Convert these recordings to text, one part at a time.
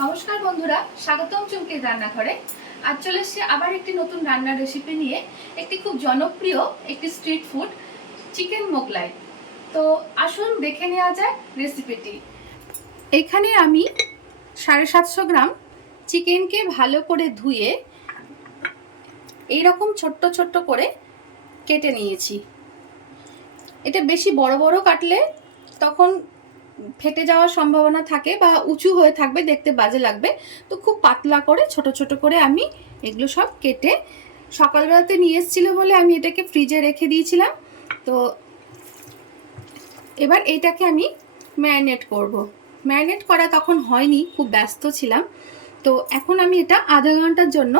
নমস্কার বন্ধুরা, স্বাগতম চুমকির রান্নাঘরে। আজ চলে এসেছি আবার একটি নতুন রান্নার রেসিপি নিয়ে। একটি খুব জনপ্রিয় একটি স্ট্রিট ফুড, চিকেন মোগলাই। তো আসুন দেখে নেওয়া যায় রেসিপিটি। এখানে আমি 750 গ্রাম চিকেনকে ভালো করে ধুয়ে এইরকম ছোট্ট ছোট্ট করে কেটে নিয়েছি। এটা বেশি বড় বড় কাটলে তখন ফেটে যাওয়ার সম্ভাবনা থাকে বা উঁচু হয়ে থাকবে, দেখতে বাজে লাগবে। তো খুব পাতলা করে ছোট ছোট করে আমি এগুলো সব কেটে সকালবেলাতে নিয়ে এসেছিল বলে আমি এটাকে ফ্রিজে রেখে দিয়েছিলাম। তো এবার এইটাকে আমি ম্যারিনেট করব। ম্যারিনেট করা তখন হয়নি, খুব ব্যস্ত ছিলাম। তো এখন আমি এটা আধা ঘন্টার জন্য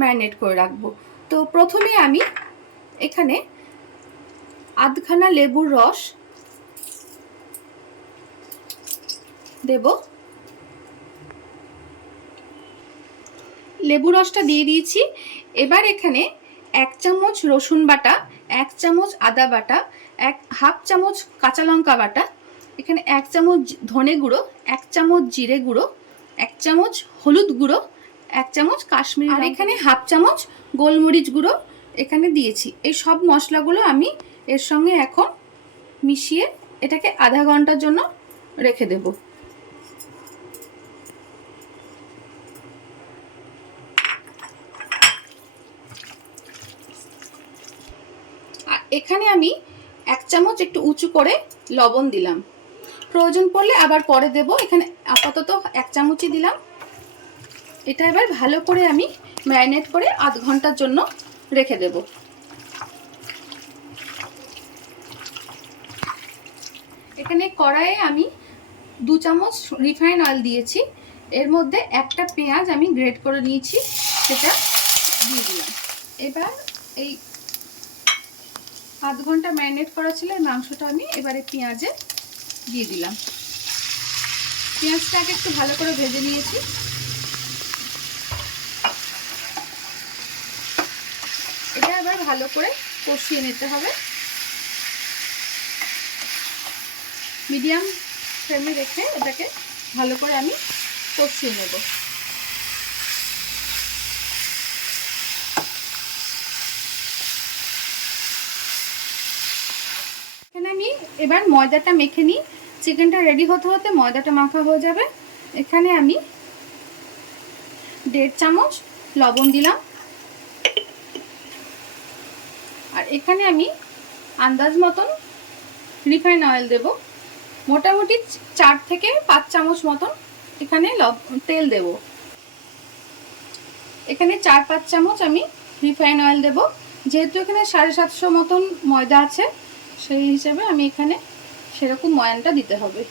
ম্যারিনেট করে রাখবো। তো প্রথমে আমি এখানে আধখানা লেবুর রস দেব। লেবু রসটা দিয়ে দিয়েছি। এবার এখানে 1 চামচ রসুন বাটা, 1 চামচ আদা বাটা, হাফ চামচ কাঁচা লঙ্কা বাটা, এখানে 1 চামচ ধনে গুঁড়ো, 1 চামচ জিরে গুঁড়ো, 1 চামচ হলুদ গুঁড়ো, 1 চামচ কাশ্মীরি, আর এখানে হাফ চামচ গোলমরিচ গুঁড়ো এখানে দিয়েছি। এই সব মশলাগুলো আমি এর সঙ্গে এখন মিশিয়ে এটাকে আধা ঘন্টার জন্য রেখে দেব। আর এখানে আমি 1 চামচ একটু উঁচু করে লবণ দিলাম, প্রয়োজন পড়লে আবার পরে দেব। এখানে আপাতত 1 চামচই দিলাম। এটা এবার ভালো করে আমি ম্যারিনেট করে আধ ঘন্টার জন্য রেখে দেব। এখানে কড়াইয়ে আমি 2 চামচ রিফাইন অয়েল দিয়েছি। এর মধ্যে একটা পেঁয়াজ আমি গ্রেট করে নিয়েছি, সেটা দিয়ে দিলাম। এবার এই আধ ঘন্টা ম্যারিনেট করা ছিল মাংসটা আমি এবারে পেঁয়াজে দিয়ে দিলাম। পেঁয়াজটাকে একটু ভালো করে ভেজে নিয়েছি। এটা এবার ভালো করে কষিয়ে নিতে হবে। মিডিয়াম ফ্লেমে রেখে এটাকে ভালো করে আমি কষিয়ে নেব। এখানে আমি এবার ময়দাটা মেখে নিই। চিকেনটা রেডি হতে হতে ময়দাটা মাখা হয়ে যাবে। এখানে আমি 1.5 চামচ লবণ দিলাম। আর এখানে আমি আন্দাজ মতন রিফাইন অয়েল দেব। মোটামুটি 4 থেকে 5 চামচ মতন এখানে তেল দেব। এখানে 4-5 চামচ আমি রিফাইন অয়েল দেব। যেহেতু এখানে 750 মতন ময়দা আছে, সেই হিসেবে আমি এখানে সেরকম ময়ানটা দিতে হবে।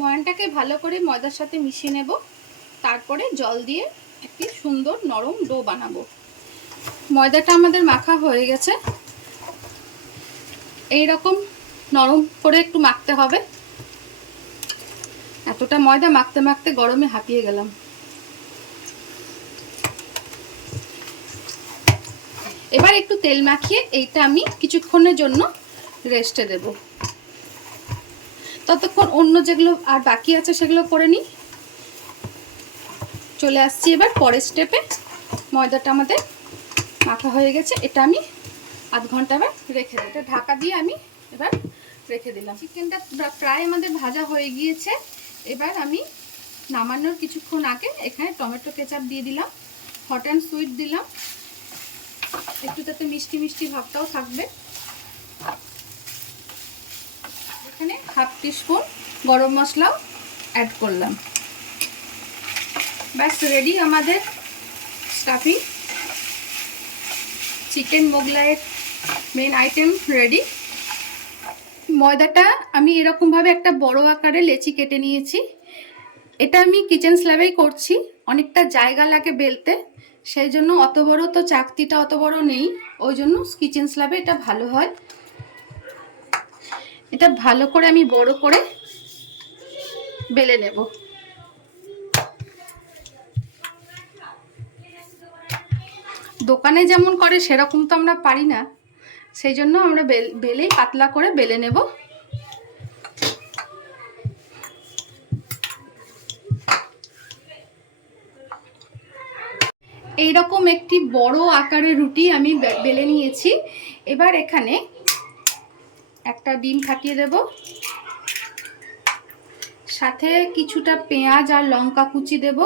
ময়ানটাকে ভালো করে ময়দার সাথে মিশিয়ে নেব। তারপরে জল দিয়ে একটি সুন্দর নরম ডো বানাবো। ময়দাটা আমাদের মাখা হয়ে গেছে। এই রকম নরম করে একটু মাখতে হবে। এতটা ময়দা মাখতে মাখতে গরমে হাঁপিয়ে গেলাম। এবার একটু তেল মাখিয়ে এইটা আমি কিছুক্ষণের জন্য রেস্টে দেব। ততক্ষণ অন্য যেগুলো আর বাকি আছে সেগুলো করে নিই। চলে আসছি এবার পরের স্টেপে। ময়দাটা আমাদের মাখা হয়ে গেছে, এটা আমি আধ ঘন্টা এবার রেখে দেব। এটা ঢাকা দিয়ে আমি এবার রেখে দিলাম। চিকেনটা প্রায় আমাদের ভাজা হয়ে গিয়েছে। এবার আমি নামানোর কিছুক্ষণ আগে এখানে টমেটো কেচাপ দিয়ে দিলাম, হট অ্যান্ড সুইট দিলাম, একটু তাতে মিষ্টি মিষ্টি ভাবটাও থাকবে। এখানে হাফ টিস্পুন গরম মশলাও অ্যাড করলাম। ব্যাস রেডি আমাদের স্টাফিং। চিকেন মোগলাইয়ের মেন আইটেম রেডি। ময়দাটা আমি এরকমভাবে একটা বড় আকারে লেচি কেটে নিয়েছি। এটা আমি কিচেন স্ল্যাবেই করছি, অনেকটা জায়গা লাগে বেলতে, সেই জন্য অত বড় তো চাকতিটা অত বড় নেই, ওই জন্য কিচেন স্ল্যাবে এটা ভালো হয়। এটা ভালো করে আমি বড় করে বেলে নেব। দোকানে যেমন করে সেরকম তো আমরা পারি না, সেই জন্য আমরা বেলেই পাতলা করে বেলে নেব। এইরকম একটি বড় আকারের রুটি আমি বেলে নিয়েছি। এবার এখানে একটা ডিম ফাটিয়ে দেব, সাথে কিছুটা পেঁয়াজ আর লঙ্কা কুচি দেব,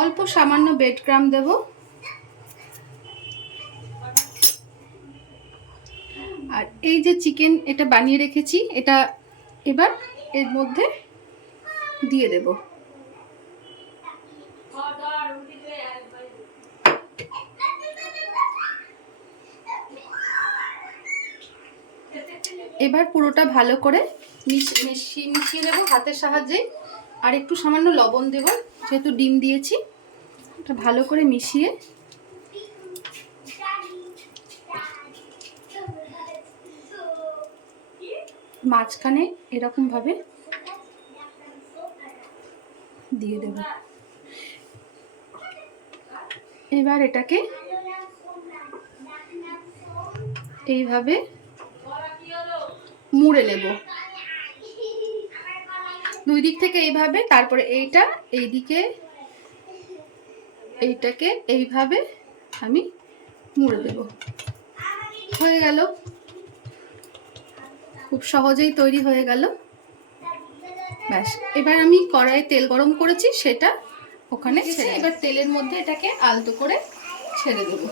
অল্প সামান্য ব্রেড ক্রাম্ব দেব, আর এই যে চিকেন এটা বানিয়ে রেখেছি এটা এবার এর মধ্যে দিয়ে দেব। এবার পুরোটা ভালো করে মিশিয়ে দেবো হাতের সাহায্যে, আর একটু সামান্য লবণ দেব যেহেতু ডিম দিয়েছি। এটা ভালো করে মিশিয়ে মাঝখানে এরকম ভাবে দিয়ে দেব। এবার এটাকে এইভাবে মুড়ে নেব দুই দিক থেকে এইভাবে, তারপরে এইটা এইদিকে এইটাকে এইভাবে আমি মুড়ে দেব। হয়ে গেল, খুব সহজেই তৈরি হয়ে গেল। ব্যাস, এবার আমি কড়াইয়ে তেল গরম করেছি সেটা ওখানে ছেড়ে, এবার তেলের মধ্যে এটাকে আলতো করে ছেড়ে দেব।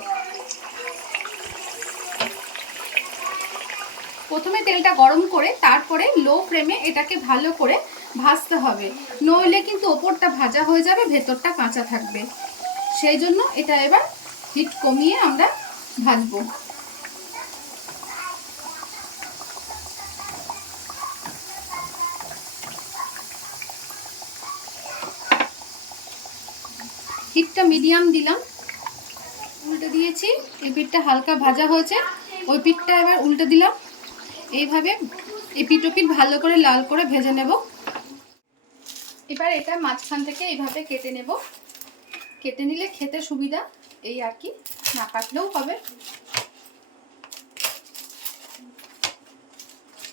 প্রথমে তেলটা গরম করে তারপরে লো ফ্লেমে এটাকে ভালো করে ভাজতে হবে, নইলে কিন্তু ওপরটা ভাজা হয়ে যাবে, ভেতরটা কাঁচা থাকবে। সেই জন্য এটা এবার হিট কমিয়ে আমরা ভাজবো। হিটটা মিডিয়াম দিলাম, উল্টে দিয়েছি। এই পিঠটা হালকা ভাজা হয়েছে, ওই পিঠটা এবার উল্টে দিলাম। এইভাবে এপিট ওপিট ভালো করে লাল করে ভেজে নেব। এবার এটা মাঝখান থেকে এইভাবে কেটে নেব, কেটে নিলে খেতে সুবিধা, এই আর কি, না কাটলেও হবে।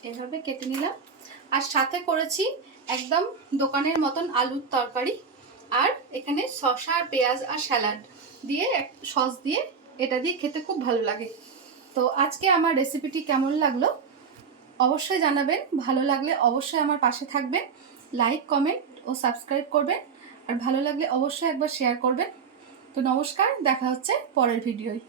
এভাবে কেটে নিলাম, আর সাথে করেছি একদম দোকানের মতন আলুর তরকারি, আর এখানে শসা আর পেঁয়াজ আর স্যালাড দিয়ে সস দিয়ে, এটা দিয়ে খেতে খুব ভালো লাগে। তো আজকে আমার রেসিপিটি কেমন লাগলো অবশ্যই জানাবেন, ভালো লাগলে অবশ্যই আমার পাশে থাকবেন, লাইক কমেন্ট ও সাবস্ক্রাইব করবেন, আর ভালো লাগলে অবশ্যই একবার শেয়ার করবেন। তো নমস্কার, দেখা হচ্ছে পরের ভিডিওয়।